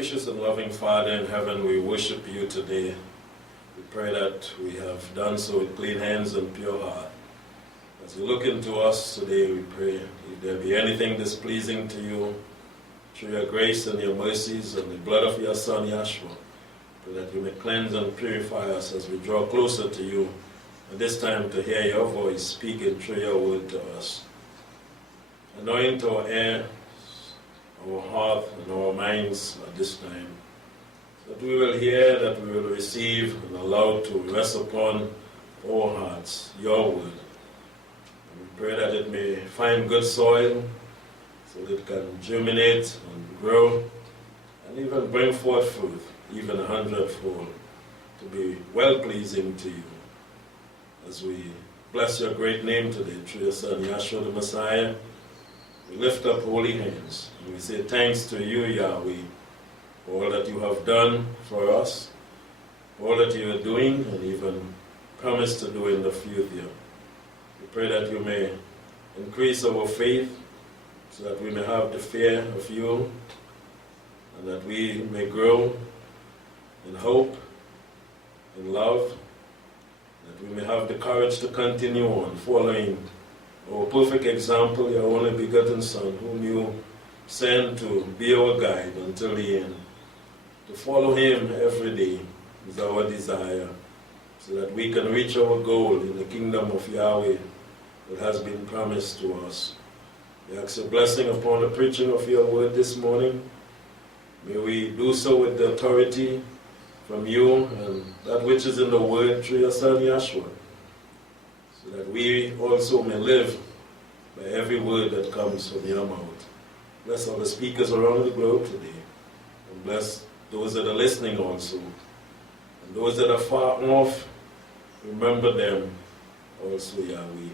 Gracious and loving Father in heaven, we worship you today. We pray that we have done so with clean hands and pure heart. As you look into us today, we pray, if there be anything displeasing to you, through your grace and your mercies and the blood of your Son, Yahweh, pray that you may cleanse and purify us as we draw closer to you, and this time to hear your voice speaking through your word to us. Anoint our ear, our heart, and our minds at this time, that we will hear, that we will receive, and allow to rest upon our hearts your word. And we pray that it may find good soil, so that it can germinate and grow, and even bring forth fruit, even 100-fold, to be well-pleasing to you. As we bless your great name today, through your Son, Yahshua the Messiah, we lift up holy hands, and we say thanks to you, Yahweh, for all that you have done for us, for all that you are doing, and even promise to do in the future. We pray that you may increase our faith, so that we may have the fear of you, and that we may grow in hope, in love, that we may have the courage to continue on following our perfect example, your only begotten Son, whom you sent to be our guide until the end. To follow him every day is our desire, so that we can reach our goal in the kingdom of Yahweh that has been promised to us. We ask your blessing upon the preaching of your word this morning. May we do so with the authority from you and that which is in the word through your Son Yahshua, so that we also may live by every word that comes from your mouth. Bless all the speakers around the globe today, and bless those that are listening also. And those that are far off, remember them also, Yahweh.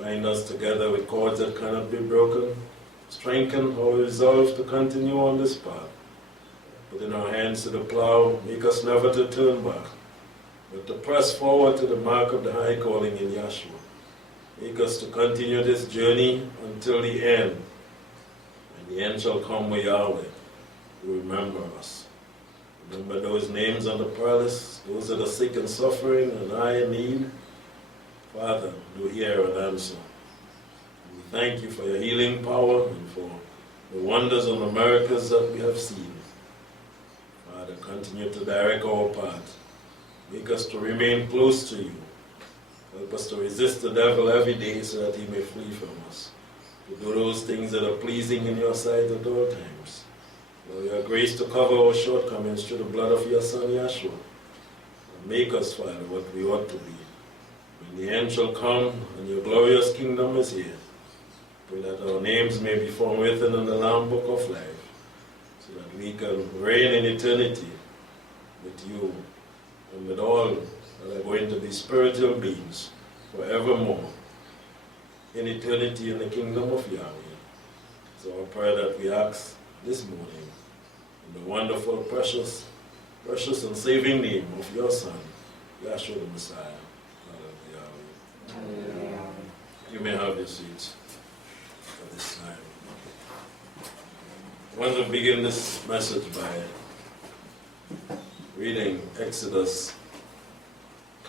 Bind us together with cords that cannot be broken. Strengthen our resolve to continue on this path. Put in our hands to the plow, make us never to turn back, but to press forward to the mark of the high calling in Yahshua. Make us to continue this journey until the end. And the end shall come with Yahweh, who remember us. Remember those names on the prayer list, those that are sick and suffering, and I in need. Father, do hear and answer. And we thank you for your healing power and for the wonders and the miracles that we have seen. Father, continue to direct our path. Make us to remain close to you. Help us to resist the devil every day so that he may flee from us. To do those things that are pleasing in your sight at all times. Allow your grace to cover our shortcomings through the blood of your Son Yahshua. And make us, Father, what we ought to be. When the end shall come and your glorious kingdom is here, pray that our names may be found written in the Lamb Book of Life, so that we can reign in eternity with you and with all that are going to be spiritual beings forevermore in eternity in the kingdom of Yahweh. So our prayer that we ask this morning in the wonderful, precious and saving name of your Son, Yahshua the Messiah. Hallelujah. You may have your seats at this time. I want to begin this message by reading Exodus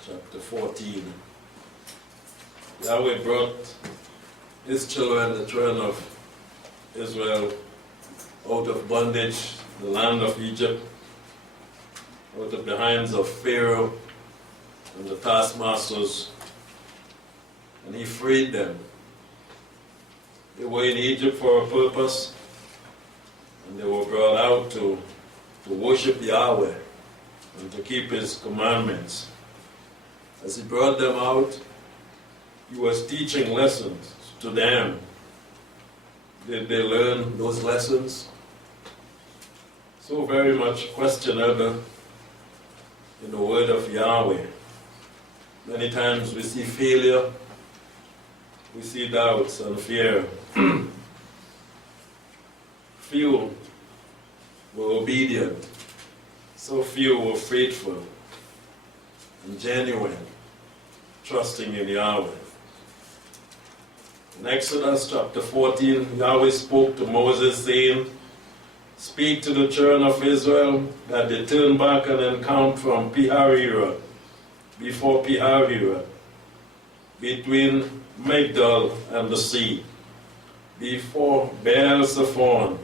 chapter 14. Yahweh brought his children, the children of Israel, out of bondage, the land of Egypt, out of the hands of Pharaoh and the taskmasters, and he freed them. They were in Egypt for a purpose, and they were brought out to worship Yahweh and to keep his commandments. As he brought them out, he was teaching lessons to them. Did they learn those lessons? So very much questionable in the word of Yahweh. Many times we see failure, we see doubts and fear. Few were obedient, so few were faithful and genuine, trusting in Yahweh. In Exodus chapter 14, Yahweh spoke to Moses saying, speak to the children of Israel that they turn back and encamp from Pihahiroth, before Pihahiroth, between Migdol and the sea, before Baal-Zephon.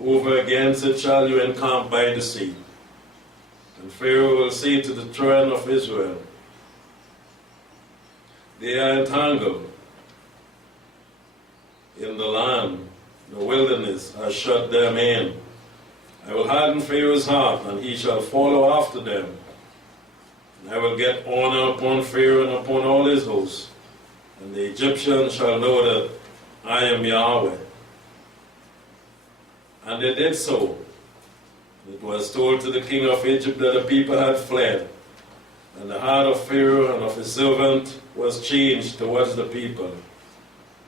Over against it shall you encamp by the sea. And Pharaoh will say to the children of Israel, they are entangled in the land, the wilderness has shut them in. I will harden Pharaoh's heart, and he shall follow after them. And I will get honor upon Pharaoh and upon all his hosts, and the Egyptians shall know that I am Yahweh. And they did so. It was told to the king of Egypt that the people had fled, and the heart of Pharaoh and of his servant was changed towards the people.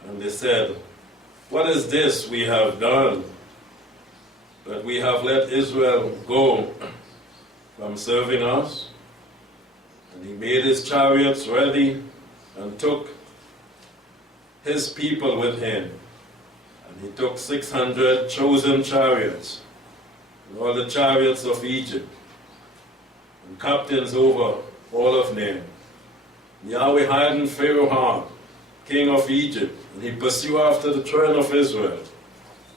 And they said, what is this we have done, that we have let Israel go from serving us? And he made his chariots ready and took his people with him. And he took 600 chosen chariots, and all the chariots of Egypt, and captains over all of them. Yahweh hardened Pharaoh's heart, king of Egypt, and he pursued after the children of Israel.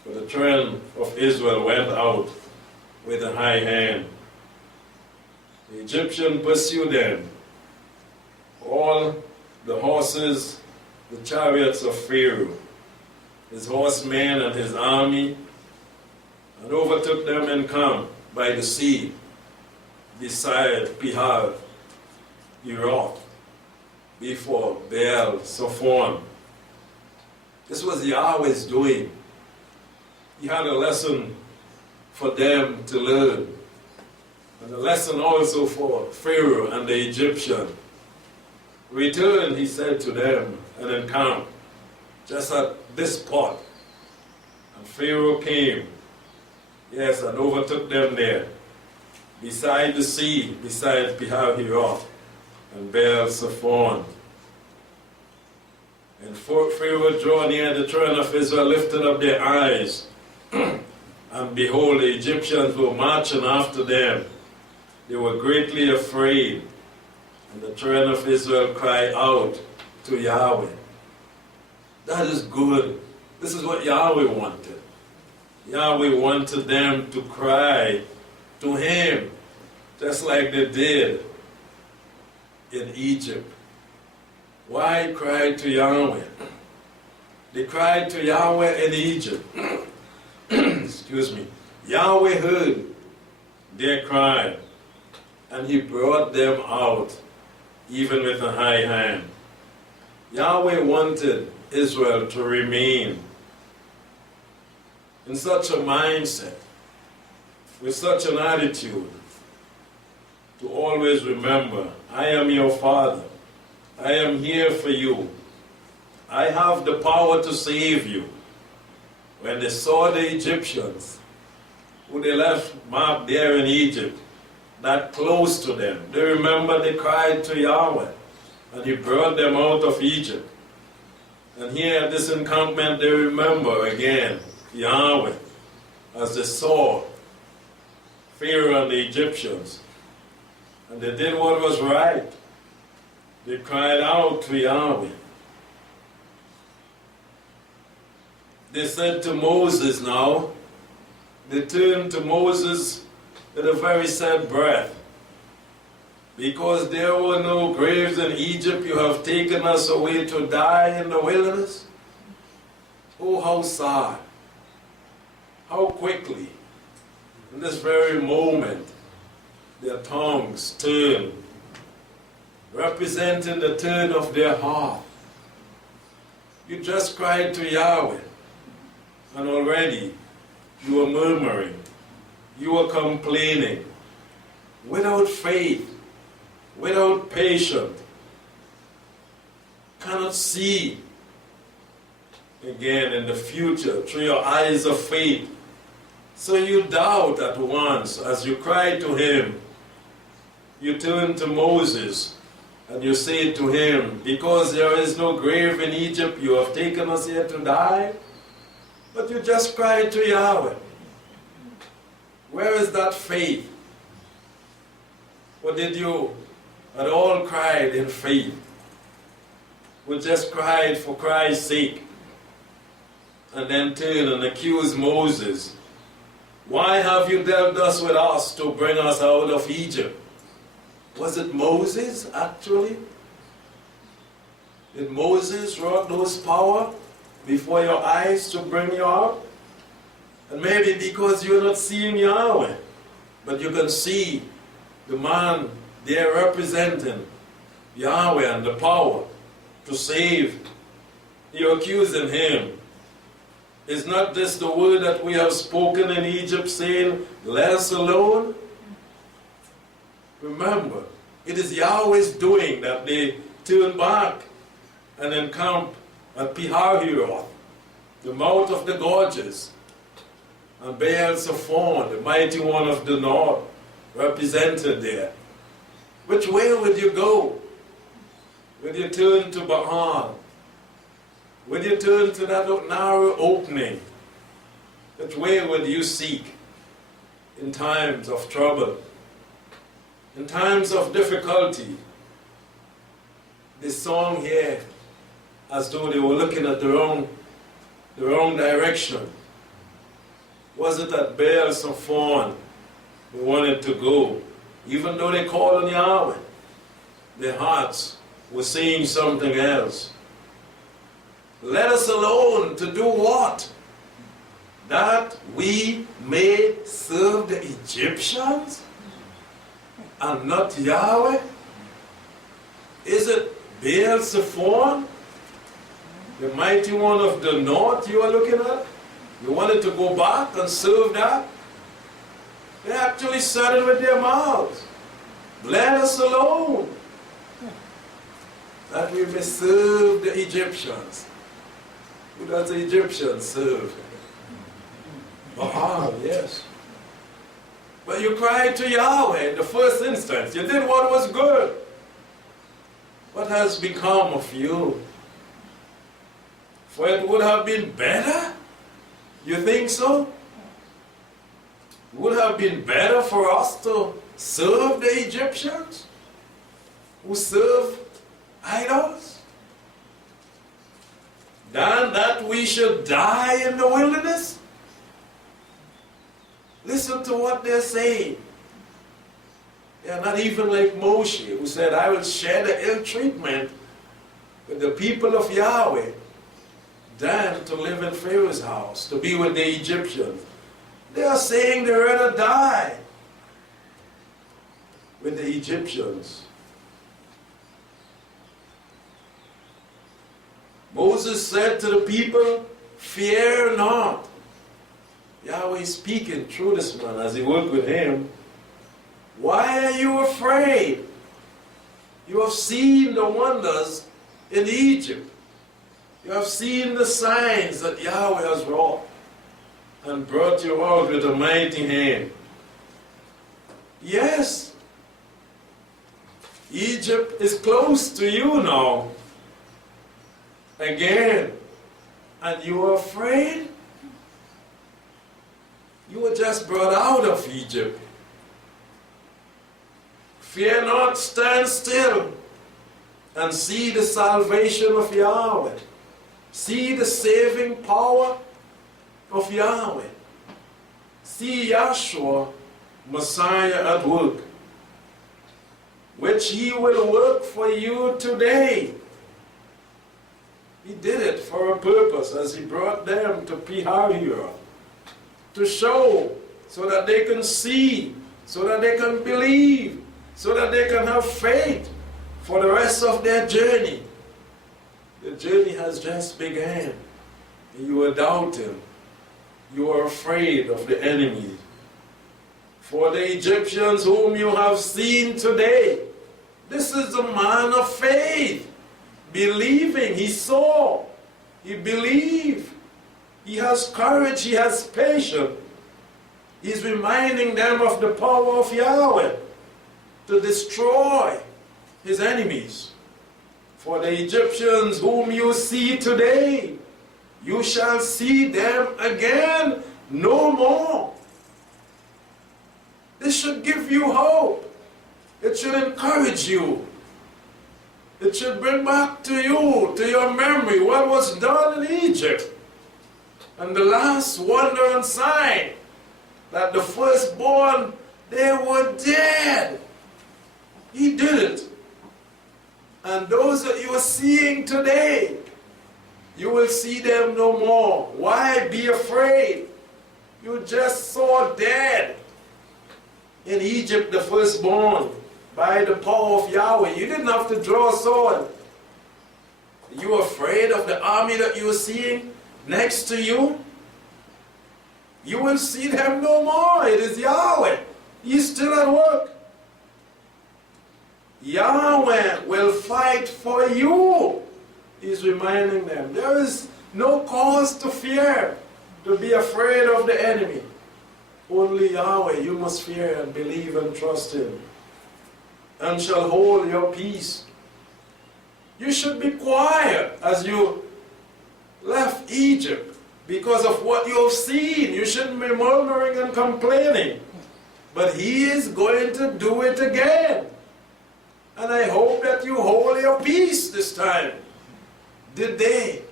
But the children of Israel went out with a high hand. The Egyptians pursued them, all the horses, the chariots of Pharaoh, his horsemen and his army, and overtook them in camp by the sea, beside Pihahiroth, before Baal-Zephon. This was Yahweh's doing. He had a lesson for them to learn, and a lesson also for Pharaoh and the Egyptian. Return, he said to them, and encamp just at this spot. And Pharaoh came, yes, and overtook them there, beside the sea, beside Pihahiroth and Baal-Zephon. And Pharaoh drew near, the children of Israel lifted up their eyes, and behold, the Egyptians were marching after them. They were greatly afraid. And the children of Israel cried out to Yahweh. That is good. This is what Yahweh wanted. Yahweh wanted them to cry to him, just like they did in Egypt. Why cry to Yahweh? They cried to Yahweh in Egypt. Excuse me. Yahweh heard their cry, and he brought them out, even with a high hand. Yahweh wanted Israel to remain in such a mindset, with such an attitude, to always remember, I am your Father. I am here for you. I have the power to save you. When they saw the Egyptians, who they left marked there in Egypt, that close to them, they remember they cried to Yahweh, and he brought them out of Egypt. And here at this encampment, they remember again Yahweh, as they saw Pharaoh and the Egyptians. And they did what was right. They cried out to Yahweh. They said to Moses now, they turned to Moses with a very sad breath. Because there were no graves in Egypt, you have taken us away to die in the wilderness. Oh, how sad. How quickly, in this very moment, their tongues turn, representing the turn of their heart. You just cried to Yahweh, and already you were murmuring, you were complaining, without faith, without patience, cannot see again in the future through your eyes of faith. So you doubt at once as you cry to him. You turn to Moses and you say to him, because there is no grave in Egypt, you have taken us here to die. But you just cried to Yahweh. Where is that faith? Or did you at all cried in faith? We just cried for Christ's sake and then turned and accused Moses. Why have you dealt thus with us to bring us out of Egypt? Was it Moses actually? Did Moses wrought those power before your eyes to bring you out? And maybe because you're not seeing Yahweh, but you can see the man there representing Yahweh and the power to save. You're accusing him. Is not this the word that we have spoken in Egypt, saying, let us alone? Remember, it is Yahweh's doing that they turn back and encamp at Pihahiroth, the mouth of the gorges, and Baal-Zephon, the mighty one of the north, represented there. Which way would you go? Would you turn to Baal? Would you turn to that narrow opening? Which way would you seek in times of trouble? In times of difficulty? This song here, as though they were looking at the wrong direction. Was it at Baal-Zephon they wanted to go? Even though they called on Yahweh, their hearts were saying something else. Let us alone to do what? That we may serve the Egyptians and not Yahweh? Is it Baal-Zephon, the mighty one of the north you are looking at? You wanted to go back and serve that? They actually said it with their mouths. Let us alone, that we may serve the Egyptians. Who does the Egyptians serve? Baal, yes. But you cried to Yahweh in the first instance. You did what was good. What has become of you? For it would have been better? You think so? Would have been better for us to serve the Egyptians who serve idols than that we should die in the wilderness? Listen to what they're saying. They are not even like Moshe, who said, I will share the ill treatment with the people of Yahweh than to live in Pharaoh's house, to be with the Egyptians. They are saying they'd rather die with the Egyptians. Moses said to the people, fear not. Yahweh is speaking through this man as he worked with him. Why are you afraid? You have seen the wonders in Egypt. You have seen the signs that Yahweh has wrought and brought you out with a mighty hand. Yes, Egypt is close to you now. Again. And you are afraid? You were just brought out of Egypt. Fear not, stand still and see the salvation of Yahweh. See the saving power of Yahweh. See Yahshua, Messiah at work, which he will work for you today. He did it for a purpose as he brought them to Pihahiroth, to show, so that they can see, so that they can believe, so that they can have faith for the rest of their journey. The journey has just begun. You are doubting. You are afraid of the enemy. For the Egyptians whom you have seen today, this is a man of faith. Believing, he saw, he believed, he has courage, he has patience. He's reminding them of the power of Yahweh to destroy his enemies. For the Egyptians whom you see today, you shall see them again no more. This should give you hope. It should encourage you. It should bring back to you, to your memory, what was done in Egypt. And the last wonder and sign that the firstborn, they were dead. He did it. And those that you are seeing today, you will see them no more. Why be afraid? You just saw dead in Egypt, the firstborn, by the power of Yahweh. You didn't have to draw a sword. You were afraid of the army that you were seeing next to you? You will see them no more. It is Yahweh. He's still at work. Yahweh will fight for you. He's reminding them. There is no cause to fear, to be afraid of the enemy. Only Yahweh you must fear and believe and trust Him, and shall hold your peace. You should be quiet as you left Egypt because of what you have seen. You shouldn't be murmuring and complaining. But He is going to do it again. And I hope that you hold your peace this time. Did they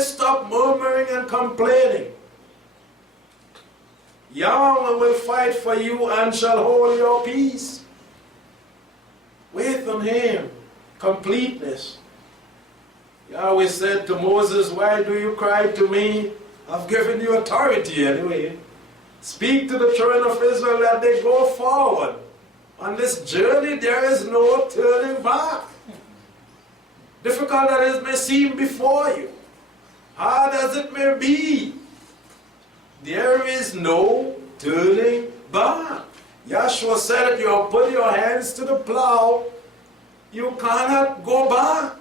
stop murmuring and complaining? Yahweh will fight for you and shall hold your peace. Wait on Him. Completeness. Yahweh said to Moses, why do you cry to me? I've given you authority anyway. Speak to the children of Israel that they go forward. On this journey there is no turning back. Difficult as it may seem before you, hard as it may be, there is no turning back. Yahshua said, if you put your hands to the plow, you cannot go back.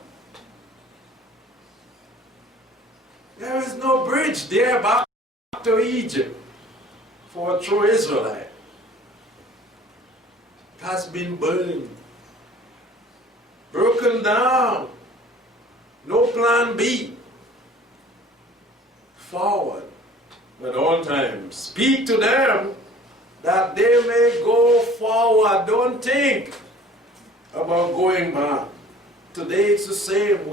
There is no bridge there back to Egypt for a true Israelite. It has been burned, broken down. No plan B. Forward at all times. Speak to them that they may go forward. Don't think about going back. Today it's the same.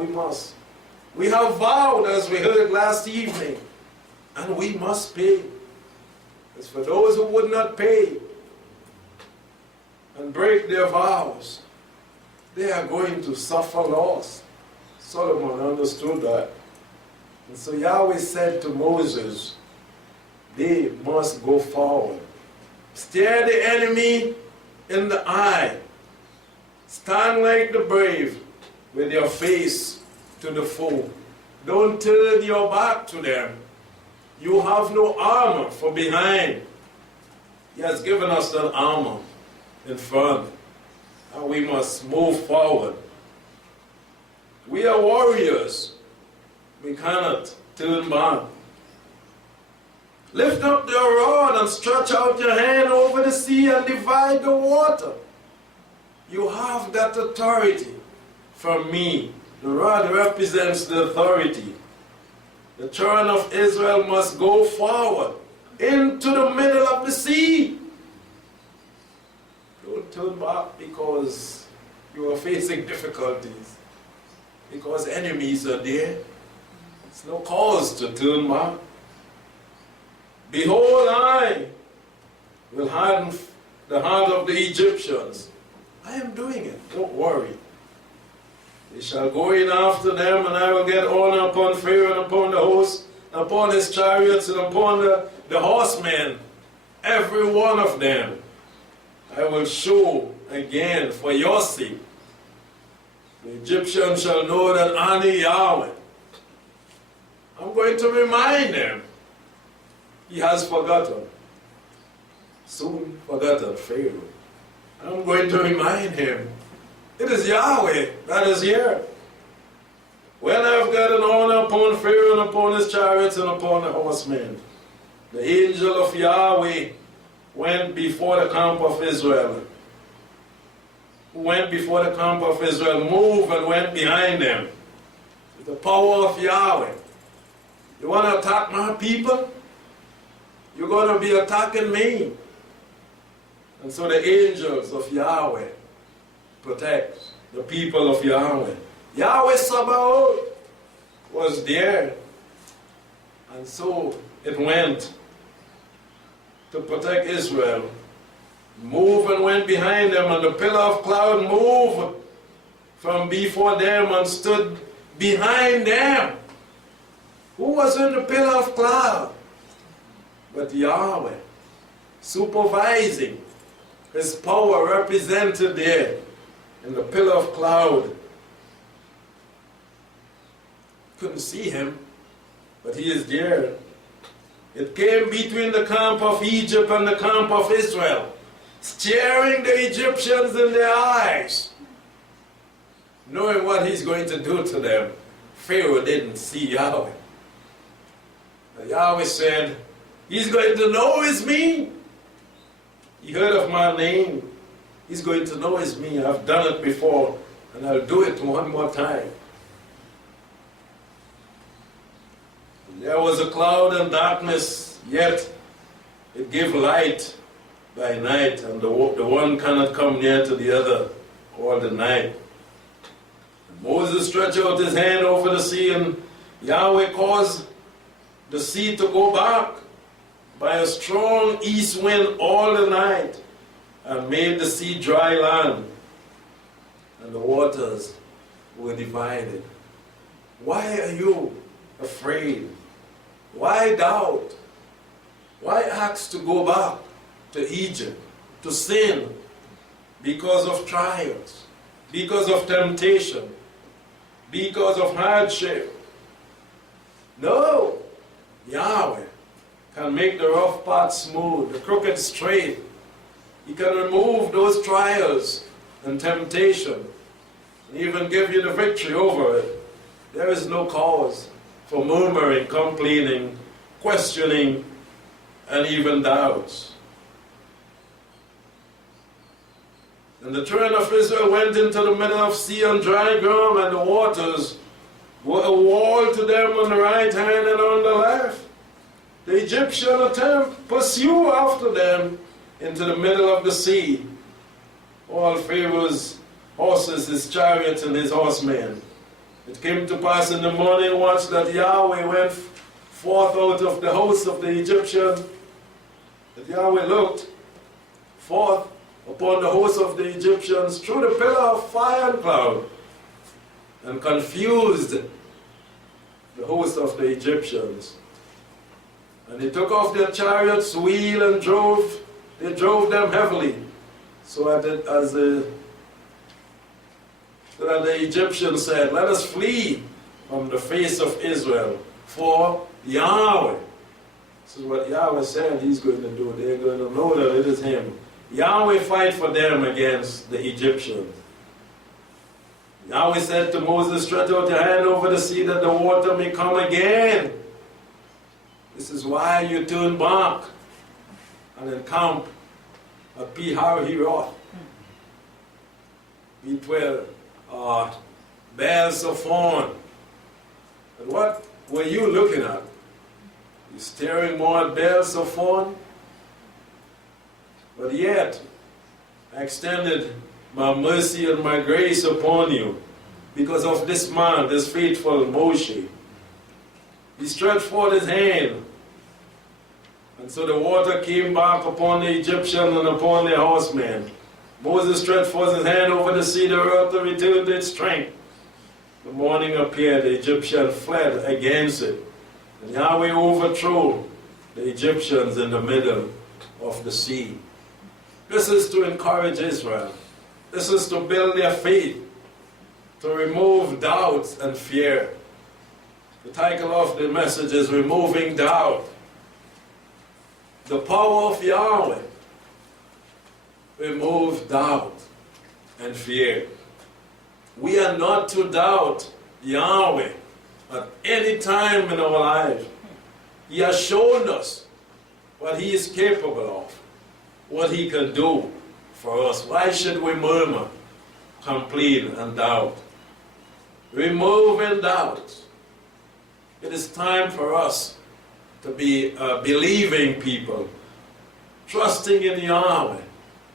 We have vowed, as we heard last evening, and we must pay. As for those who would not pay and break their vows, they are going to suffer loss. Solomon understood that. And so Yahweh said to Moses, they must go forward. Stare the enemy in the eye. Stand like the brave with your face to the foe. Don't turn your back to them. You have no armor for behind. He has given us that armor in front. And we must move forward. We are warriors. We cannot turn back. Lift up your rod and stretch out your hand over the sea and divide the water. You have that authority from me. The rod represents the authority. The children of Israel must go forward into the middle of the sea. Don't turn back because you are facing difficulties. Because enemies are there. It's no cause to turn back. Behold, I will harden the heart of the Egyptians. I am doing it. Don't worry. They shall go in after them, and I will get honor upon Pharaoh and upon the host, and upon his chariots, and upon the horsemen, every one of them. I will show again for your sake. The Egyptians shall know that I am Yahweh. I'm going to remind them. He has forgotten. Soon forgotten Pharaoh. I'm going to remind him. It is Yahweh that is here. When I've got an honor upon Pharaoh and upon his chariots and upon the horsemen, the angel of Yahweh went before the camp of Israel. Who went before the camp of Israel, moved and went behind them. With the power of Yahweh. You want to attack my people? You're going to be attacking me. And so the angels of Yahweh protect the people of Yahweh. Yahweh Sabaoth was there. And so it went to protect Israel. Moved and went behind them, and the pillar of cloud moved from before them and stood behind them. Who was in the pillar of cloud? But Yahweh, supervising, his power represented there in the pillar of cloud. Couldn't see him, but he is there. It came between the camp of Egypt and the camp of Israel, staring the Egyptians in their eyes, knowing what he's going to do to them. Pharaoh didn't see Yahweh. And Yahweh said, he's going to know it's me. He heard of my name. He's going to know it's me. I've done it before, and I'll do it one more time. There was a cloud and darkness, yet it gave light by night, and the one cannot come near to the other all the night. And Moses stretched out his hand over the sea, and Yahweh caused the sea to go back by a strong east wind all the night, and made the sea dry land, and the waters were divided. Why are you afraid? Why doubt? Why ask to go back to Egypt, to sin, because of trials, because of temptation, because of hardship? No, Yahweh can make the rough path smooth, the crooked straight. He can remove those trials and temptation, and even give you the victory over it. There is no cause for murmuring, complaining, questioning, and even doubts. And the children of Israel went into the middle of sea on dry ground, and the waters were a wall to them on the right hand and on the left. The Egyptian attempt pursue after them into the middle of the sea. All Pharaoh's horses, his chariots, and his horsemen. It came to pass in the morning watch that Yahweh went forth out of the host of the Egyptian. That Yahweh looked forth upon the host of the Egyptians through the pillar of fire and cloud, and confused the host of the Egyptians. And they took off their chariots' wheel and they drove them heavily, so that the Egyptians said, let us flee from the face of Israel, for Yahweh. This is what Yahweh said he's going to do. They're going to know that it is him. Yahweh fight for them against the Egyptians. Yahweh said to Moses, stretch out your hand over the sea that the water may come again. This is why you turn back and encamp at Pi-hahiroth. B12. Baal-zephon. And what were you looking at? You staring more at Baal-zephon? But yet, I extended my mercy and my grace upon you because of this man, this faithful Moshe. He stretched forth his hand, and so the water came back upon the Egyptians and upon their horsemen. Moses stretched forth his hand over the sea, the earth returned its strength. The morning appeared, the Egyptians fled against it, and Yahweh overthrew the Egyptians in the middle of the sea. This is to encourage Israel. This is to build their faith, to remove doubts and fear. The title of the message is Removing Doubt. The power of Yahweh remove doubt and fear. We are not to doubt Yahweh at any time in our life. He has shown us what he is capable of, what he can do for us. Why should we murmur, complain, and doubt? Removing doubt. It is time for us to be believing people, trusting in Yahweh,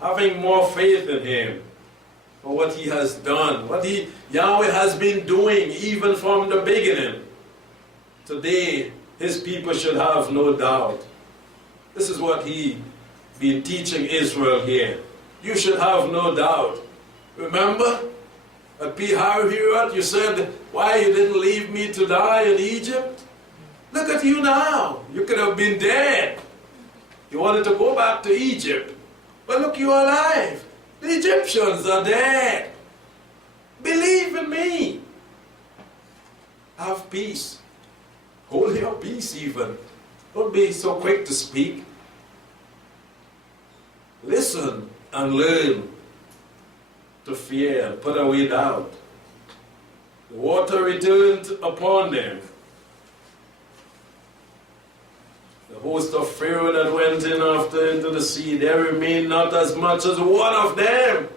having more faith in him for what he has done, what Yahweh has been doing even from the beginning. Today, his people should have no doubt. This is what he been teaching Israel here. You should have no doubt. Remember, at Pi-hahiroth, you said, why you didn't leave me to die in Egypt? Look at you now. You could have been dead. You wanted to go back to Egypt. But look, you're alive. The Egyptians are dead. Believe in me. Have peace. Hold your peace even. Don't be so quick to speak. Listen and learn to fear and put away doubt. The water returned upon them. The host of Pharaoh that went in after into the sea, there remained not as much as one of them.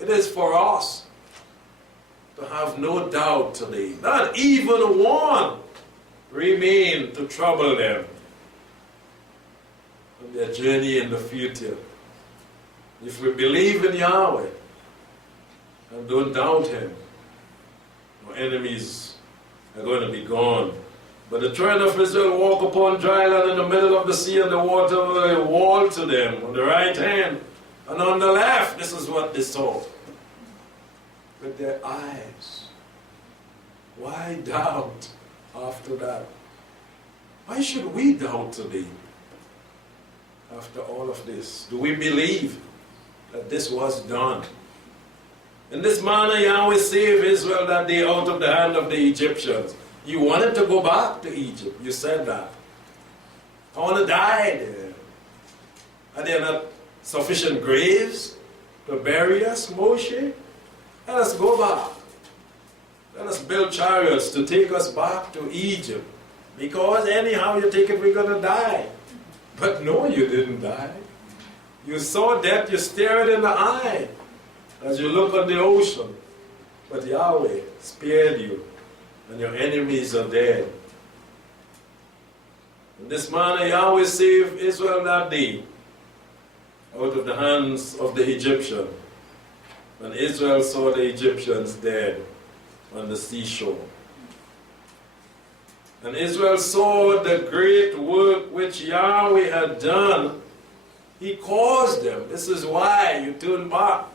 It is for us to have no doubt today. Not even one remain to trouble them on their journey in the future. If we believe in Yahweh and don't doubt him, our enemies are going to be gone. But the children of Israel walk upon dry land in the middle of the sea, and the water will a wall to them on the right hand and on the left. This is what they saw with their eyes. Why doubt after that? Why should we doubt today after all of this? Do we believe that this was done? In this manner, Yahweh saved Israel that day out of the hand of the Egyptians. You wanted to go back to Egypt. You said that. I want to die there. Are there not sufficient graves to bury us, Moshe? Let us go back. Let us build chariots to take us back to Egypt. Because anyhow you take it, we're going to die. But no, you didn't die. You saw death, you stared in the eye as you look on the ocean. But Yahweh spared you, and your enemies are dead. In this manner, Yahweh saved Israel that day out of the hands of the Egyptian. When Israel saw the Egyptians dead on the seashore. And Israel saw the great work which Yahweh had done. He caused them. This is why you turn back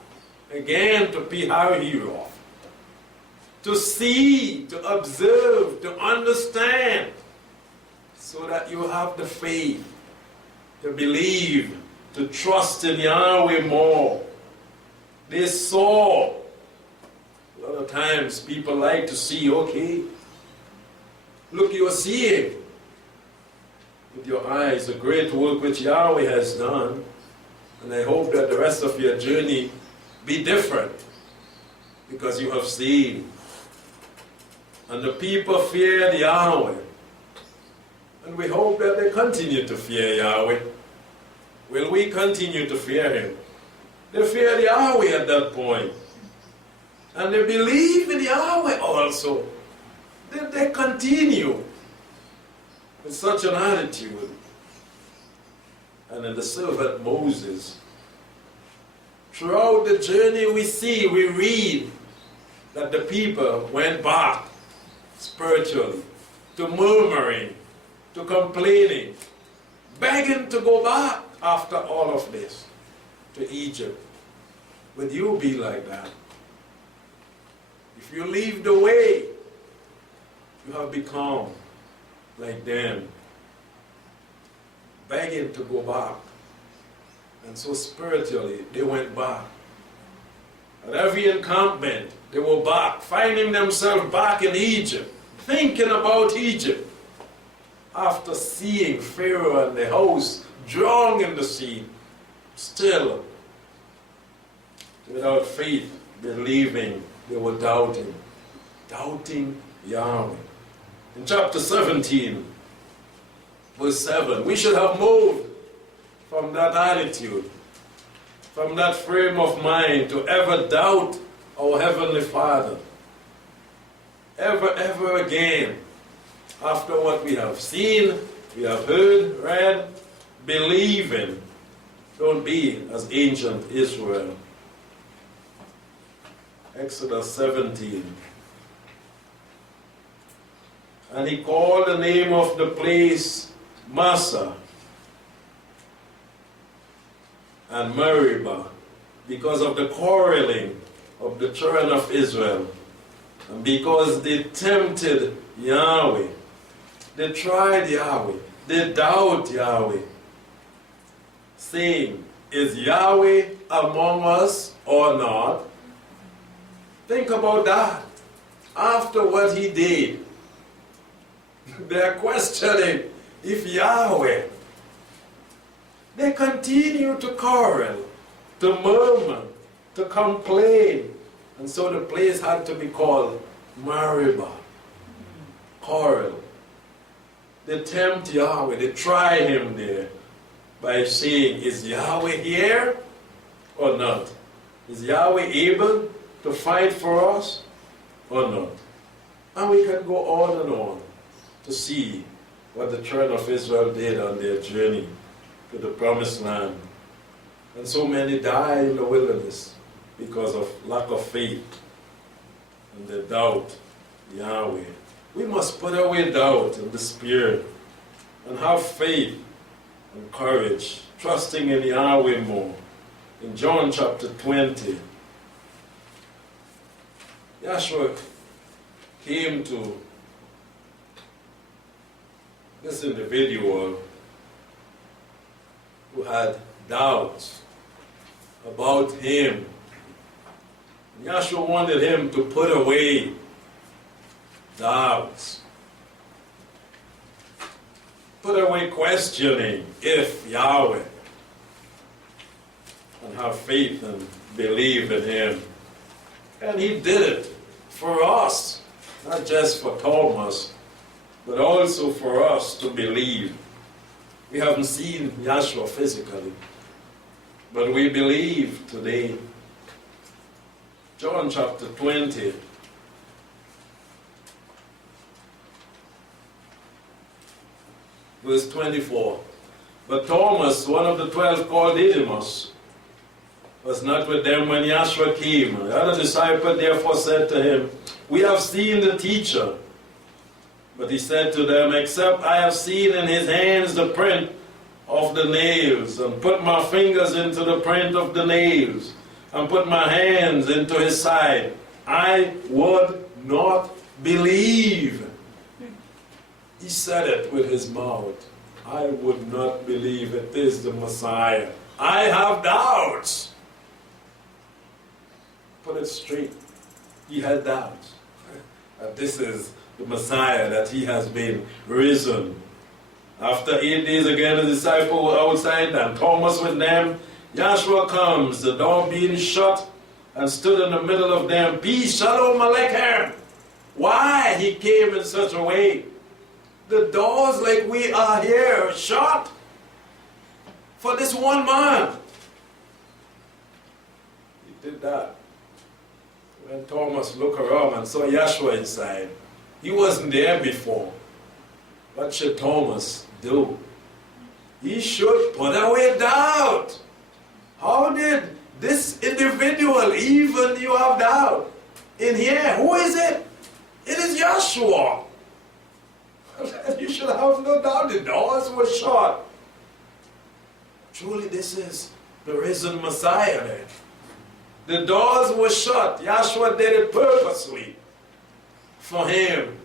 again to Pi-hahiroth. To see, to observe, to understand, so that you have the faith to believe, to trust in Yahweh more. They saw. A lot of times people like to see, okay, look, you're seeing with your eyes the great work which Yahweh has done. And I hope that the rest of your journey be different, because you have seen. And the people feared Yahweh. And we hope that they continue to fear Yahweh. Will we continue to fear him? They feared Yahweh at that point. And they believe in Yahweh also. Did they continue with such an attitude? And in the servant Moses, throughout the journey we read that the people went back spiritually to murmuring, to complaining, begging to go back after all of this to Egypt. Would you be like that? If you leave the way, you have become like them, begging to go back. And so spiritually, they went back. At every encampment, they were back, finding themselves back in Egypt, thinking about Egypt. After seeing Pharaoh and the host drowned in the sea, still, without faith, believing, they were doubting Yahweh. In chapter 17, verse 7, we should have moved from that attitude, from that frame of mind, to ever doubt our Heavenly Father. Ever again, after what we have seen, we have heard, read, believing, Don't be as ancient Israel. Exodus 17. And he called the name of the place Massa and Meribah, because of the quarreling of the children of Israel, and because they tempted Yahweh. They tried Yahweh. They doubt Yahweh, saying, is Yahweh among us or not? Think about that. After what he did, they're questioning if Yahweh. They continue to quarrel, to murmur, to complain. And so the place had to be called Meribah. Quarrel. They tempt Yahweh. They try him there by saying, is Yahweh here or not? Is Yahweh able to fight for us or not? And we can go on and on to see what the children of Israel did on their journey to the promised land. And so many die in the wilderness because of lack of faith and they doubt Yahweh. We must put away doubt and despair and have faith and courage, trusting in Yahweh more. In John chapter 20, Yahshua came to this individual who had doubts about him. Yahshua wanted him to put away doubts. Put away questioning if Yahweh, and have faith and believe in him. And he did it for us, not just for Thomas, but also for us to believe. We haven't seen Yahshua physically, but we believe today. John chapter 20. Verse 24. But Thomas, one of the 12 called Didymus, was not with them when Yahshua came. The other disciple therefore said to him, we have seen the teacher. But he said to them, except I have seen in his hands the print of the nails, and put my fingers into the print of the nails, and put my hands into his side, I would not believe. He said it with his mouth. I would not believe it is the Messiah. I have doubts. Put it straight. He had doubts that this is the Messiah, that he has been risen. After 8 days again, the disciples were outside and Thomas with them. Yahshua comes, the door being shut, and stood in the middle of them. Peace, shalom aleichem. Why he came in such a way? The doors like we are here shut for this one man. He did that. When Thomas looked around and saw Yahshua inside, he wasn't there before. What should Thomas do? He should put away doubt. How did this individual even you have doubt? In here, who is it? It is Yahshua. You should have no doubt. The doors were shut. Truly, this is the risen Messiah then. The doors were shut. Yahshua did it purposely for him.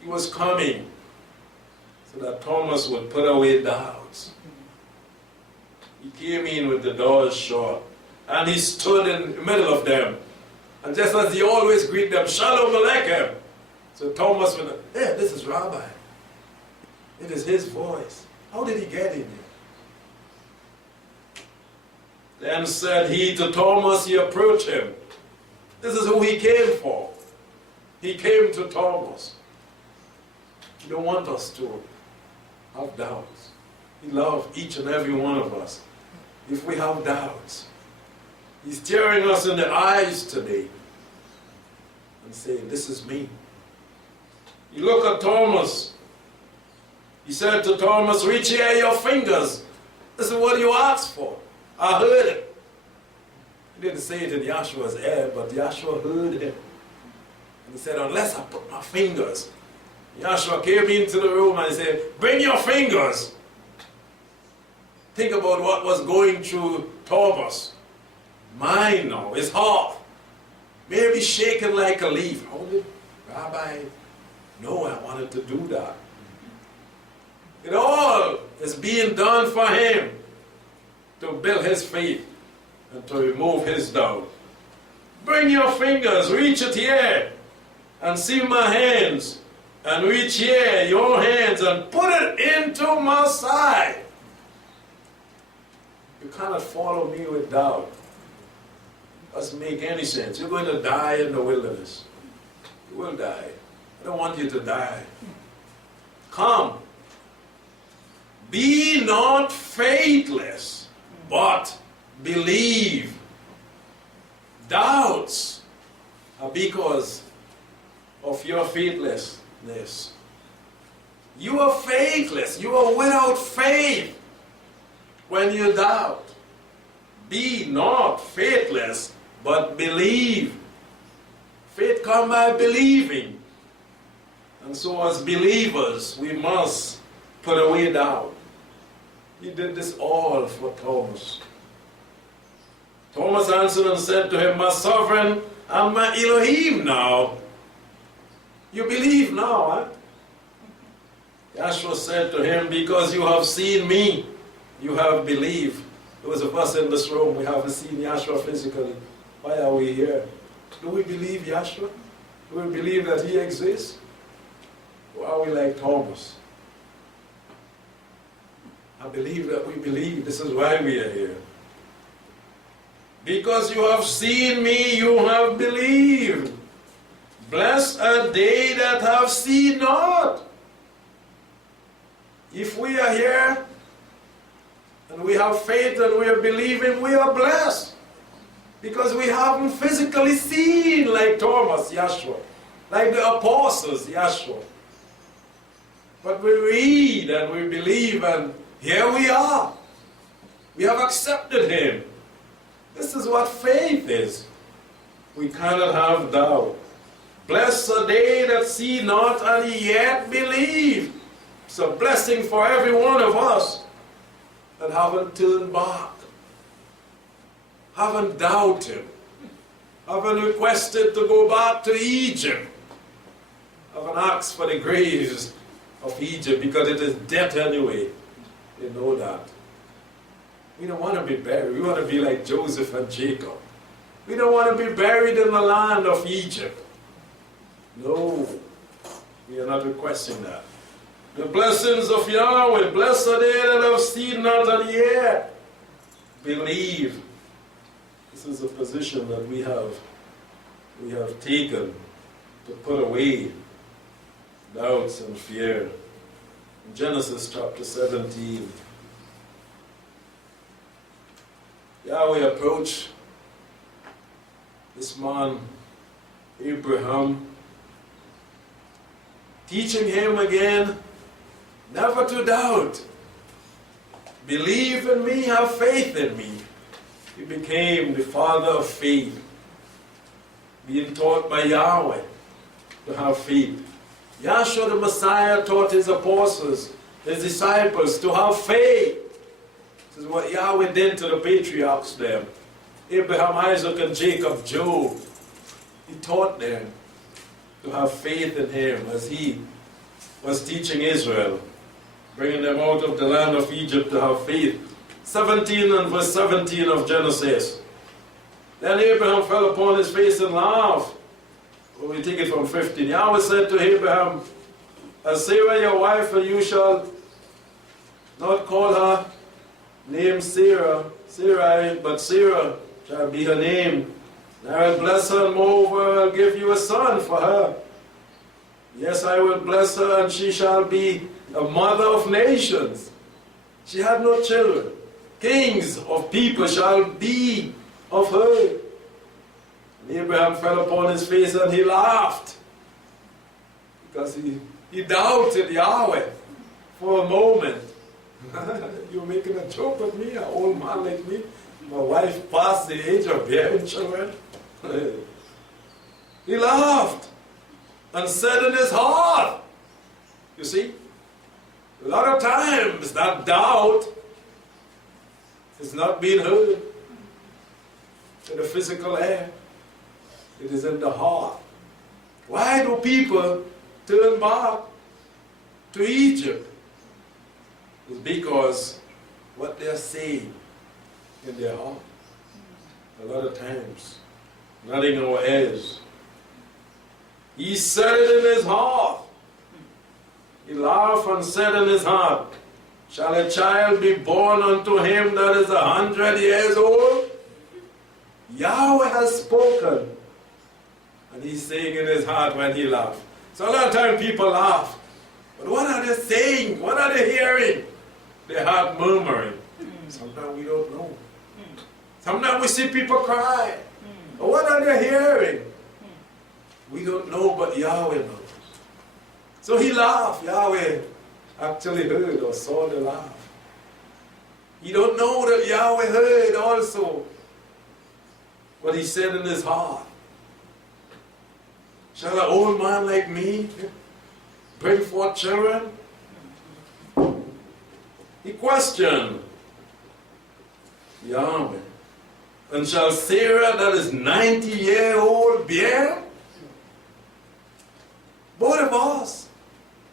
He was coming so that Thomas would put away doubts. He came in with the doors shut, and he stood in the middle of them. And just as he always greet them, Shalom Aleichem. So Thomas went, hey, this is Rabbi. It is his voice. How did he get in there? Then said he to Thomas, he approached him. This is who he came for. He came to Thomas. He don't want us to have doubts. He loves each and every one of us. If we have doubts, he's staring us in the eyes today and saying, this is me. You look at Thomas. He said to Thomas, reach here your fingers. This is what you asked for. I heard it. He didn't say it in Yahshua's ear, but Yahshua heard him. And he said, unless I put my fingers. Yahshua came into the room and he said, bring your fingers. Think about what was going through Thomas. Mine now, his heart. Maybe shaking like a leaf. How did Rabbi know I wanted to do that? It all is being done for him to build his faith and to remove his doubt. Bring your fingers, reach it here, and see my hands, and reach here, your hands, and put it into my side. You cannot follow me with doubt. Doesn't make any sense. You're going to die in the wilderness. You will die. I don't want you to die. Come. Be not faithless, but believe. Doubts are because of your faithlessness. You are faithless. You are without faith when you doubt. Be not faithless, but believe. Faith comes by believing. And so as believers, we must put away doubt. He did this all for Thomas. Thomas answered and said to him, my sovereign and my Elohim now. You believe now, huh? Yahshua said to him, because you have seen me, you have believed. Those of us in this room, we haven't seen Yahshua physically. Why are we here? Do we believe Yahshua? Do we believe that he exists? Or are we like Thomas? I believe that we believe. This is why we are here. Because you have seen me, you have believed. Blessed are they that have seen not. If we are here, and we have faith and we are believing, we are blessed. Because we haven't physically seen like Thomas, Yahshua. Like the apostles, Yahshua. But we read and we believe, and here we are. We have accepted him. This is what faith is. We cannot have doubt. Blessed are they that see not and yet believe. It's a blessing for every one of us that haven't turned back, haven't doubted, haven't requested to go back to Egypt, haven't asked for the graves of Egypt because it is death anyway. They know that. We don't want to be buried. We want to be like Joseph and Jacob. We don't want to be buried in the land of Egypt. No, we are not requesting that. The blessings of Yahweh, blessed are they that have seen not and yet believe. This is a position that we have taken to put away doubts and fear. In Genesis chapter 17, Yahweh approached this man, Abraham, teaching him again never to doubt. Believe in me, have faith in me. He became the father of faith, being taught by Yahweh to have faith. Yahshua the Messiah taught his apostles, his disciples, to have faith. This is what Yahweh did to the patriarchs there. Abraham, Isaac, and Jacob, Job. He taught them to have faith in him as he was teaching Israel, bringing them out of the land of Egypt to have faith. 17 and verse 17 of Genesis. Then Abraham fell upon his face and laughed. Well, we take it from 15. Yahweh said to Abraham, as Sarah your wife, and you shall not call her name Sarai, but Sarah shall be her name. And I will bless her, and moreover I will give you a son for her. Yes, I will bless her, and she shall be a mother of nations. She had no children. Kings of people shall be of her. And Abraham fell upon his face and he laughed, because he doubted Yahweh for a moment. You're making a joke with me, an old man like me? My wife past the age of bearing children. He laughed and said in his heart, you see, a lot of times that doubt is not being heard in the physical air. It is in the heart. Why do people turn back to Egypt? It's because what they're saying in their heart. A lot of times, not in our ears. He said it in his heart. He laughed and said in his heart, shall a child be born unto him that is 100 years old? Yahweh has spoken. And he's saying in his heart when he laughed. So a lot of times people laugh. But what are they saying? What are they hearing? Their heart murmuring. Sometimes we don't know. Sometimes we see people cry. But what are they hearing? We don't know, but Yahweh knows. So he laughed. Yahweh actually heard or saw the laugh. You don't know that Yahweh heard also what he said in his heart. Shall an old man like me bring forth children? He questioned Yahweh. And shall Sarah that is 90-year-old bear? Both of us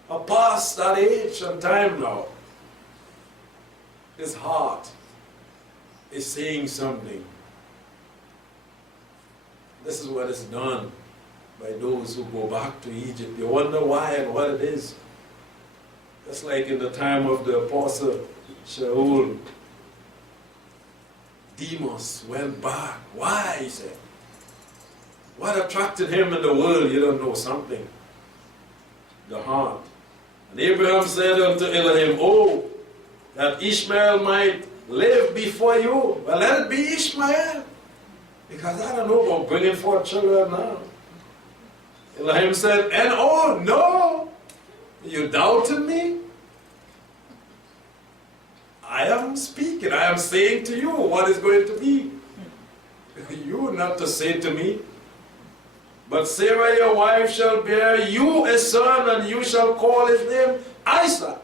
are past that age and time now. His heart is saying something. This is what is done by those who go back to Egypt. You wonder why and what it is. Just like in the time of the apostle Shaul, Demas went back. Why, he said? What attracted him in the world? You don't know something. The heart. And Abraham said unto Elohim, oh, that Ishmael might live before you. Well, let it be Ishmael. Because I don't know about bringing forth children now. Elohim said, and oh, no, you doubted me? I am speaking. I am saying to you what is going to be. You not to say to me, but Sarah your wife shall bear you a son, and you shall call his name Isaac.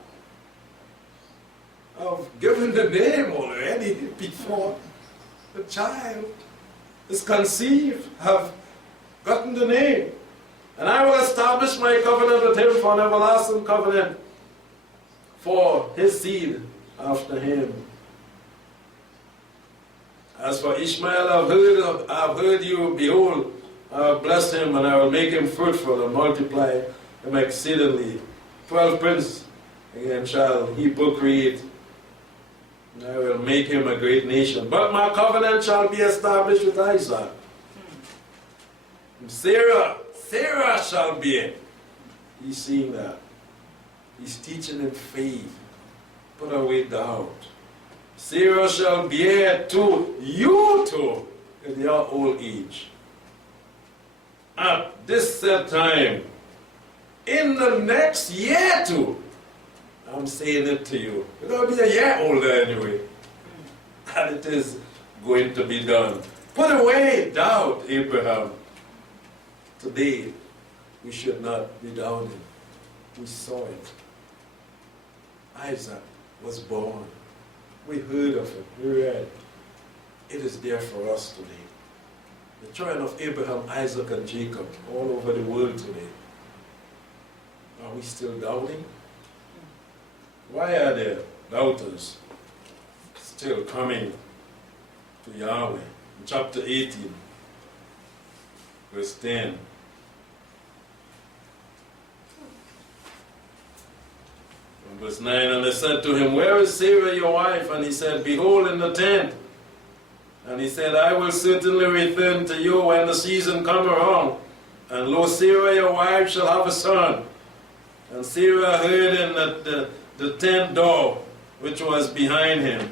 I've given the name already before the child is conceived. Have gotten the name. And I will establish my covenant with him for an everlasting covenant for his seed after him. As for Ishmael, I've heard you, behold, I will bless him, and I will make him fruitful and multiply him exceedingly. 12 princes again shall he procreate, and I will make him a great nation. But my covenant shall be established with Isaac. And Sarah shall be it. He's seeing that. He's teaching in faith. Put away doubt. Sarah shall bear to you two in your old age. At this set time, in the next year too, I'm saying it to you. You're going to be a year older anyway. And it is going to be done. Put away doubt, Abraham. Today, we should not be doubting. We saw it. Isaac was born. We heard of it. We read. It is there for us today. The children of Abraham, Isaac, and Jacob all over the world today. Are we still doubting? Why are there doubters still coming to Yahweh? In chapter 18, verse 10. And verse 9, and they said to him, where is Sarah your wife? And he said, behold, in the tent. And he said, I will certainly return to you when the season come around. And lo, Sarah your wife shall have a son. And Sarah heard in the tent door, which was behind him.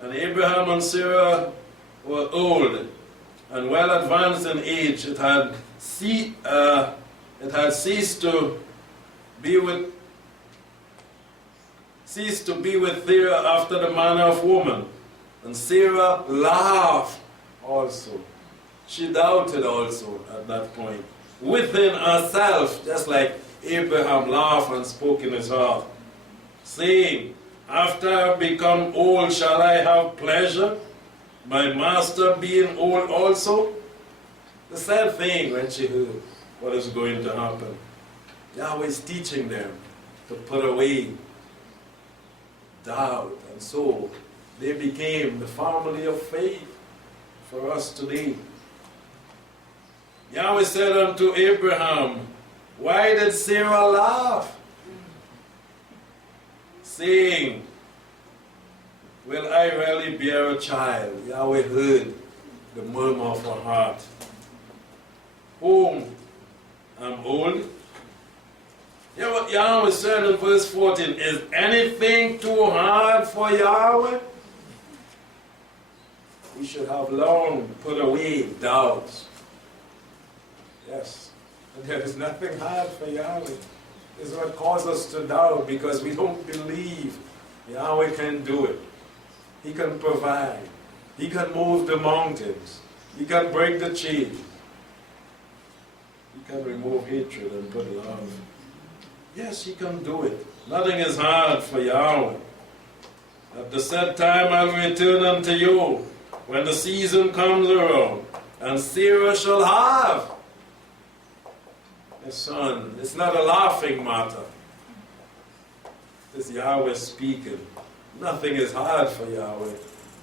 And Abraham and Sarah were old and well advanced in age. It had ceased to be with ceased to be with Sarah after the manner of woman. And Sarah laughed also. She doubted also at that point. Within herself, just like Abraham laughed and spoke in his heart, saying, after I have become old, shall I have pleasure? My master being old also? The sad thing when she heard what is going to happen. Yahweh is teaching them to put away doubt. And so they became the family of faith for us today. Yahweh said unto Abraham, why did Sarah laugh? Saying, will I really bear a child? Yahweh heard the murmur of her heart. Whom I'm old. Yeah, what Yahweh said in verse 14, is anything too hard for Yahweh? We should have long put away doubts. Yes, and there is nothing hard for Yahweh. This is what causes us to doubt, because we don't believe Yahweh can do it. He can provide. He can move the mountains. He can break the chains. He can remove hatred and put love. Yes, He can do it. Nothing is hard for Yahweh. At the set time I will return unto you, when the season comes around, and Sarah shall have a son. It's not a laughing matter. It's Yahweh speaking. Nothing is hard for Yahweh.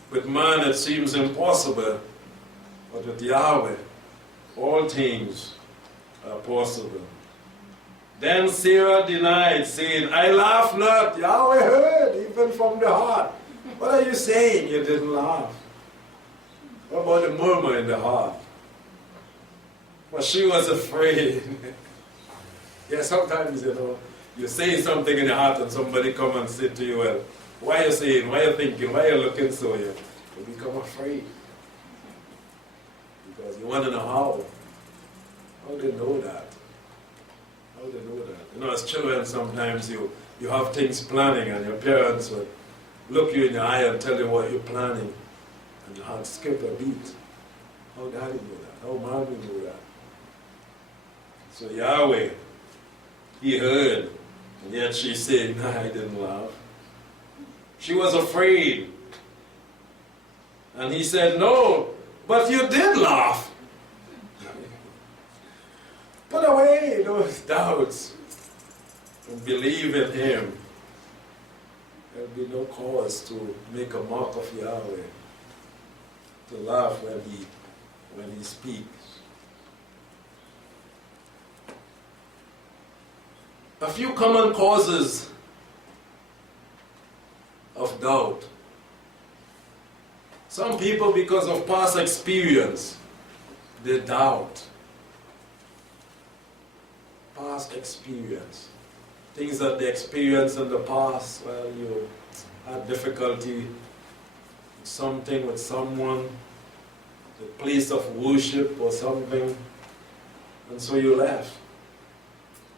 With man it seems impossible, but with Yahweh all things are possible. Then Sarah denied, saying, I laugh not. Yahweh heard, even from the heart. What are you saying? You didn't laugh. What about the murmur in the heart? Well, she was afraid. Yeah, sometimes, you say something in your heart and somebody come and say to you, well, why are you saying, why are you thinking, why are you looking so? You become afraid. Because you want to know how. How do you know that? How do you know that? As children, sometimes you have things planning and your parents will look you in the eye and tell you what you're planning. And your heart skip a beat. How daddy know that? How mom know that? So Yahweh, He heard, and yet she said, no, I didn't laugh. She was afraid. And He said, no, but you did laugh. Put away those doubts and believe in Him. There will be no cause to make a mock of Yahweh, to laugh when He speaks. A few common causes of doubt. Some people, because of past experience, they doubt. Past experience. Things that they experienced in the past, well, you had difficulty with something, with someone, the place of worship or something, and so you left.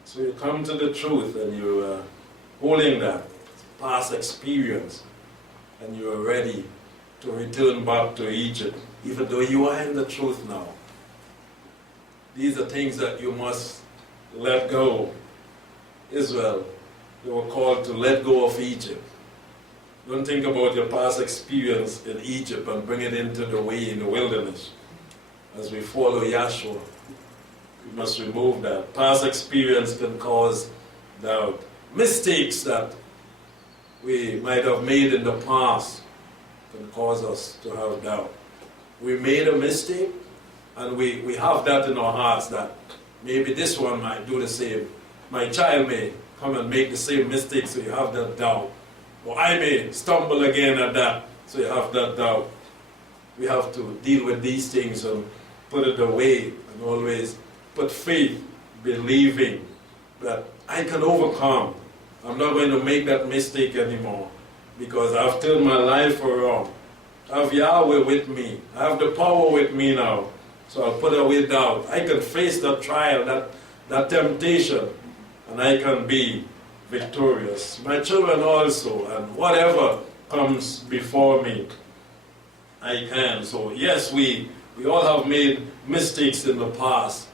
So you come to the truth and you're holding that past experience and you're ready to return back to Egypt, even though you are in the truth now. These are things that you must let go. Israel, they were called to let go of Egypt. Don't think about your past experience in Egypt and bring it into the way in the wilderness. As we follow Yahshua, we must remove that. Past experience can cause doubt. Mistakes that we might have made in the past can cause us to have doubt. We made a mistake, and we have that in our hearts that maybe this one might do the same. My child may come and make the same mistake, so you have that doubt. Or I may stumble again at that, so you have that doubt. We have to deal with these things and put it away and always put faith, believing that I can overcome. I'm not going to make that mistake anymore because I've turned my life around. I have Yahweh with me. I have the power with me now. So I'll put away doubt. I can face that trial, that temptation, and I can be victorious. My children also, and whatever comes before me, I can. So yes, we all have made mistakes in the past,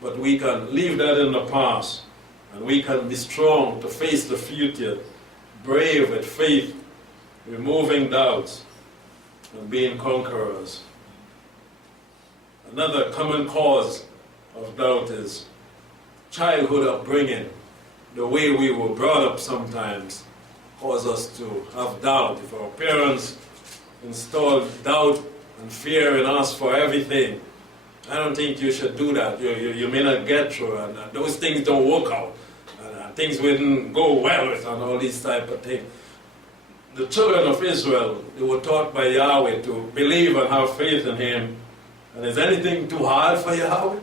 but we can leave that in the past, and we can be strong to face the future, brave with faith, removing doubts, and being conquerors. Another common cause of doubt is childhood upbringing. The way we were brought up sometimes cause us to have doubt. If our parents installed doubt and fear in us for everything, I don't think you should do that. You may not get through, and those things don't work out, and things wouldn't go well with, and all these type of things. The children of Israel, they were taught by Yahweh to believe and have faith in Him. And is anything too hard for Yahweh?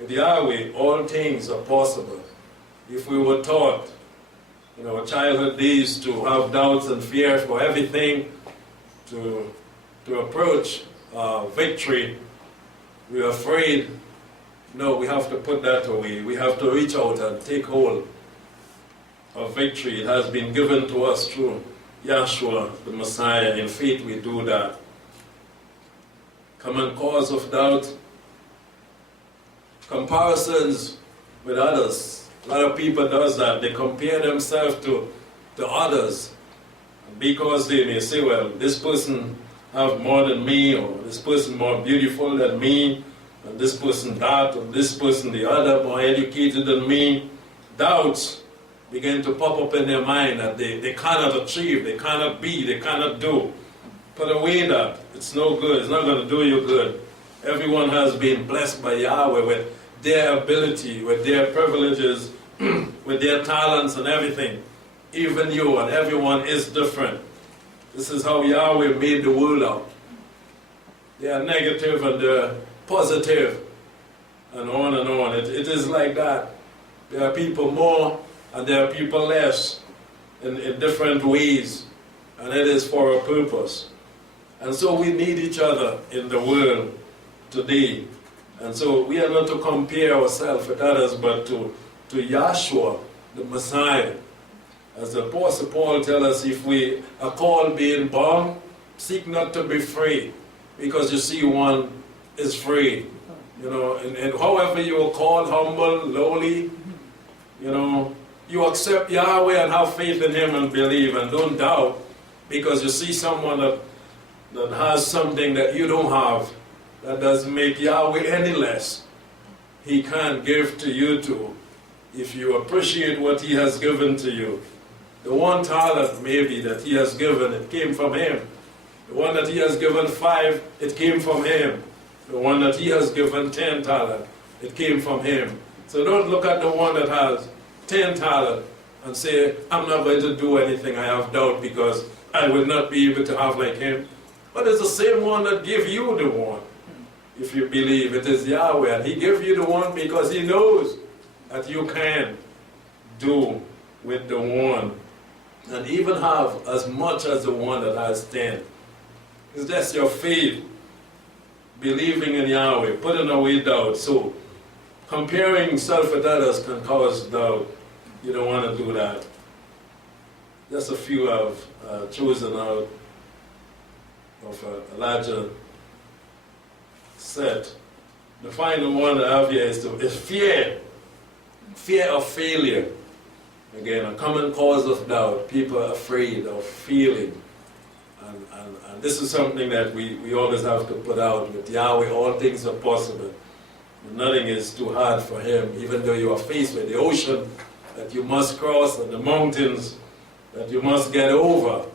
With Yahweh, all things are possible. If we were taught in our childhood days to have doubts and fear for everything, to approach victory, we're afraid. No, we have to put that away. We have to reach out and take hold of victory. It has been given to us through Yahshua, the Messiah. In faith we do that. Common cause of doubt, comparisons with others. A lot of people does that. They compare themselves to others. And because they may say, well, this person have more than me, or this person more beautiful than me, and this person that, and this person the other, more educated than me. Doubts begin to pop up in their mind that they cannot achieve, they cannot be, they cannot do. Put away that. It's no good. It's not going to do you good. Everyone has been blessed by Yahweh with their ability, with their privileges, with their talents and everything. Even you, and everyone is different. This is how Yahweh made the world out. They are negative and they're positive, and on and on. It is like that. There are people more and there are people less in different ways, and it is for a purpose. And so we need each other in the world today. And so we are not to compare ourselves with others, but to Yahshua, the Messiah. As the Apostle Paul tells us, if we are called being bound, seek not to be free, because you see one is free. You know, and however you are called, humble, lowly, you know, you accept Yahweh and have faith in Him and believe, and don't doubt, because you see someone that has something that you don't have, that doesn't make Yahweh any less. He can't give to you too, if you appreciate what He has given to you. The one talent maybe that He has given, it came from Him. The one that He has given 5, it came from Him. The one that He has given 10 talent, it came from Him. So don't look at the one that has 10 talent and say, I'm not going to do anything, I have doubt because I will not be able to have like him. But it's the same one that gave you the one. If you believe it is Yahweh, and He gave you the one because He knows that you can do with the one, and even have as much as the one that has 10. It's just your faith, believing in Yahweh, putting away doubt. So comparing self with others can cause doubt. You don't want to do that. Just a few I've chosen out of a larger set. The final one I have here is fear. Fear of failure. Again, a common cause of doubt. People are afraid of failing. And this is something that we always have to put out. With Yahweh, all things are possible. Nothing is too hard for Him. Even though you are faced with the ocean that you must cross and the mountains that you must get over,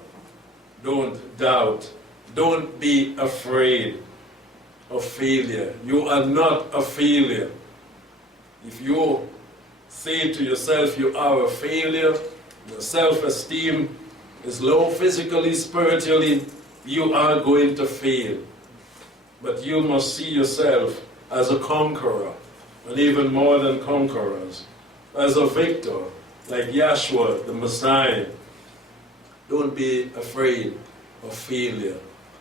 don't doubt. Don't be afraid of failure. You are not a failure. If you say to yourself you are a failure, your self-esteem is low physically, spiritually, you are going to fail. But you must see yourself as a conqueror, and even more than conquerors, as a victor, like Yahshua, the Messiah. Don't be afraid of failure.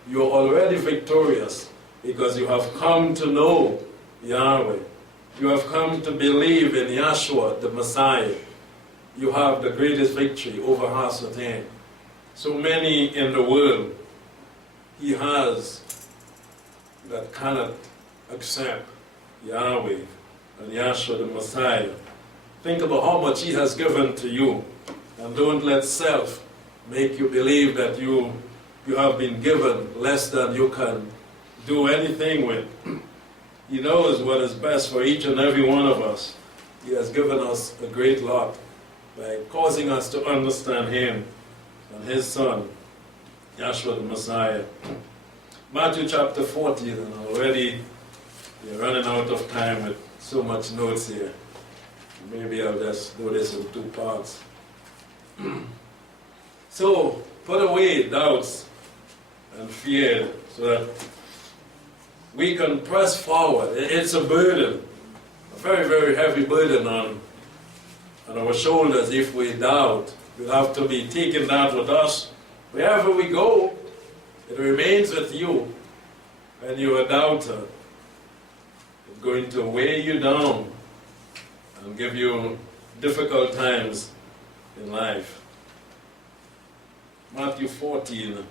You are already victorious because you have come to know Yahweh. You have come to believe in Yahshua, the Messiah. you have the greatest victory over Hasatan. So many in the world he has that cannot accept Yahweh and Yahshua the Messiah. Think about how much he has given to you, and don't let self make you believe that you have been given less than you can do anything with. He knows what is best for each and every one of us. He has given us a great lot by causing us to understand him and his son, Yahshua the Messiah. Matthew chapter 14, and already we're running out of time with so much notes here. Maybe I'll just do this in two parts. So, put away doubts and fear so that we can press forward. It's a burden, a very, very heavy burden on our shoulders. If we doubt, we'll have to be taking that with us. Wherever we go, it remains with you. When you're a doubter, it's going to weigh you down and give you difficult times in life. Matthew 14.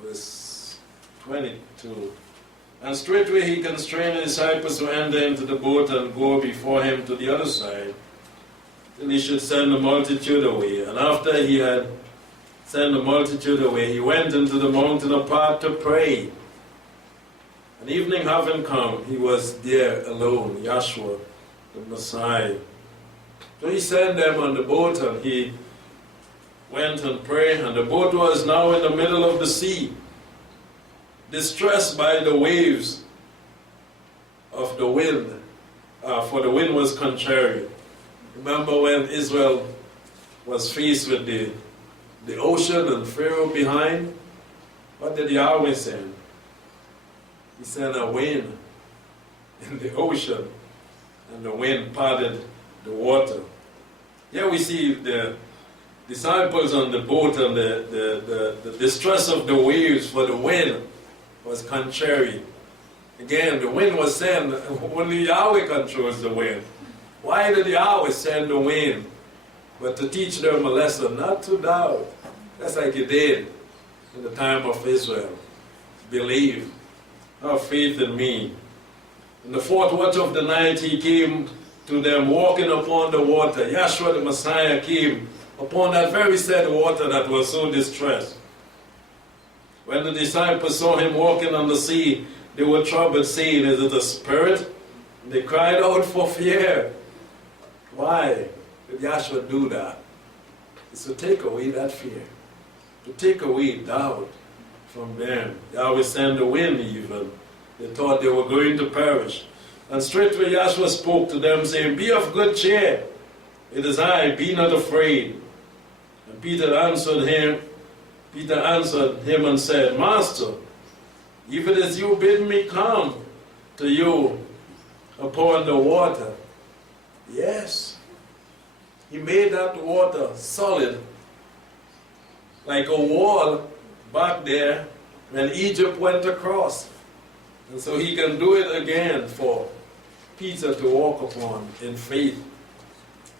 Verse 22. And straightway he constrained the disciples to enter into the boat and go before him to the other side, till he should send the multitude away. And after he had sent the multitude away, he went into the mountain apart to pray. And evening having come, he was there alone, Yahshua, the Messiah. So he sent them on the boat, and he went and prayed, and the boat was now in the middle of the sea, distressed by the waves of the wind, for the wind was contrary. Remember when Israel was faced with the ocean and Pharaoh behind? What did Yahweh send? He sent a wind in the ocean, and the wind parted the water. Here we see the disciples on the boat, and the distress of the waves for the wind was contrary. Again, the wind was sent. Only Yahweh controls the wind. Why did Yahweh send the wind? But to teach them a lesson, not to doubt. That's like he did in the time of Israel. Believe. Have faith in me. In the fourth watch of the night, he came to them walking upon the water. Yahshua the Messiah came upon that very said water that was so distressed. When the disciples saw him walking on the sea, they were troubled, saying, "Is it a spirit?" And they cried out for fear. Why did Yahshua do that? It's to take away that fear, to take away doubt from them. Yahweh sent the wind even. They thought they were going to perish. And straightway Yahshua spoke to them, saying, "Be of good cheer. It is I, be not afraid." And Peter answered him and said, "Master, even as you bid me come to you upon the water." Yes. He made that water solid, like a wall back there when Egypt went across. And so he can do it again for Peter to walk upon in faith.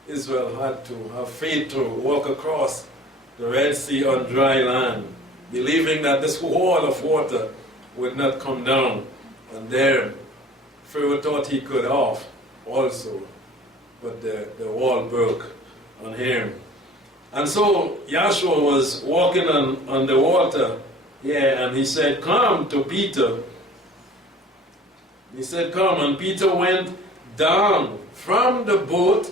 Israel had to have faith to walk across the Red Sea on dry land, believing that this wall of water would not come down. And there, Pharaoh thought he could off also, but the wall broke on him. And so Yahshua was walking on the water here, and he said, "Come," to Peter. He said, "Come," and Peter went down from the boat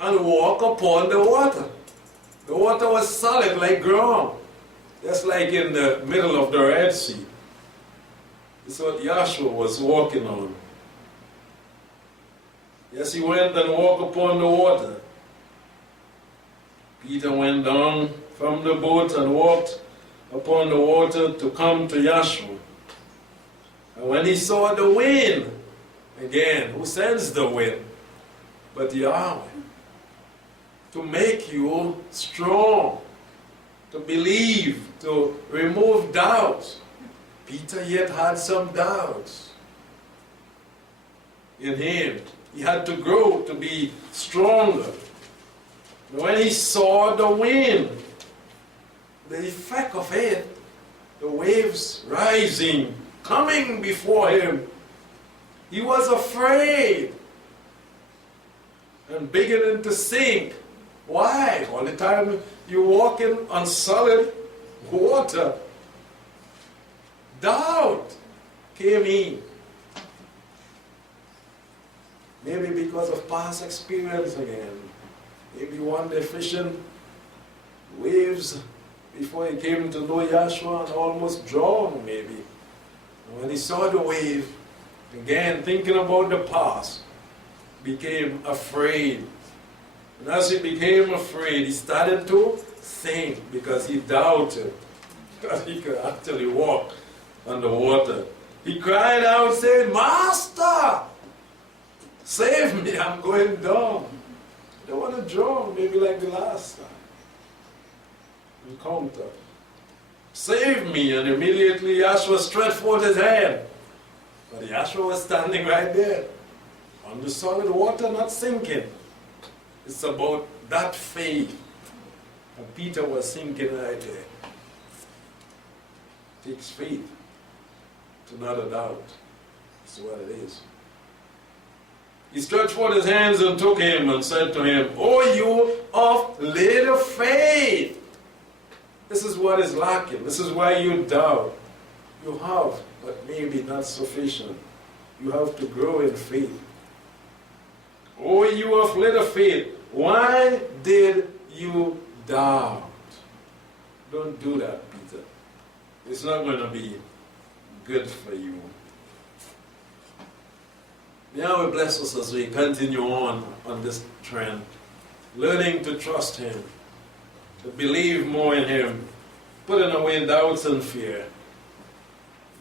and walked upon the water. The water was solid like ground, just like in the middle of the Red Sea. This is what Yahshua was walking on. Yes, he went and walked upon the water. Peter went down from the boat and walked upon the water to come to Yahshua. And when he saw the wind, again, who sends the wind? But Yahweh. To make you strong. to believe, to remove doubts. Peter yet had some doubts in him. He had to grow to be stronger. When he saw the wind, the effect of it, the waves rising, coming before him, he was afraid and beginning to sink. Why? All the time you're walking on solid water. Doubt came in. Maybe because of past experience again. Maybe one day fishing waves before he came to know Yahshua and almost drowned maybe. And when he saw the wave, again thinking about the past, became afraid. And as he became afraid, he started to sink because he doubted that he could actually walk on the water. He cried out saying, "Master, save me, I'm going down. I don't want to drown, maybe like the last time." Encounter. "Save me." And immediately Yahshua stretched forth his hand. But Yahshua was standing right there on the solid water, not sinking. It's about that faith. And Peter was sinking right there. It takes faith to not a doubt. That's what it is. He stretched forth his hands and took him and said to him, "O you of little faith." This is what is lacking. This is why you doubt. You have, but maybe not sufficient. You have to grow in faith. "O you of little faith, why did you doubt?" Don't do that, Peter. It's not going to be good for you. Yahweh bless us as we continue on this trend, learning to trust Him, to believe more in Him, putting away doubts and fear.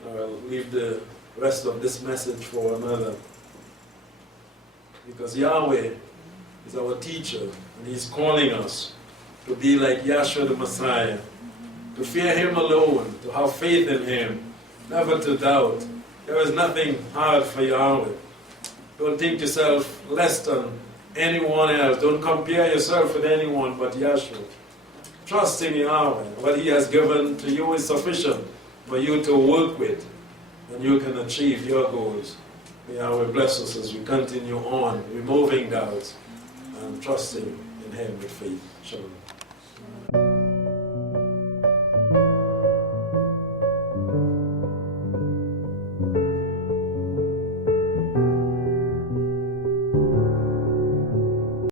I'll leave the rest of this message for another. Because Yahweh is our teacher, and He's calling us to be like Yahshua the Messiah, to fear Him alone, to have faith in Him, never to doubt. There is nothing hard for Yahweh. Don't think yourself less than anyone else. Don't compare yourself with anyone but Yahshua. Trust in Yahweh. What He has given to you is sufficient for you to work with, and you can achieve your goals. May Yahweh bless us as we continue on, removing doubts and trusting in Him with faith. Shalom.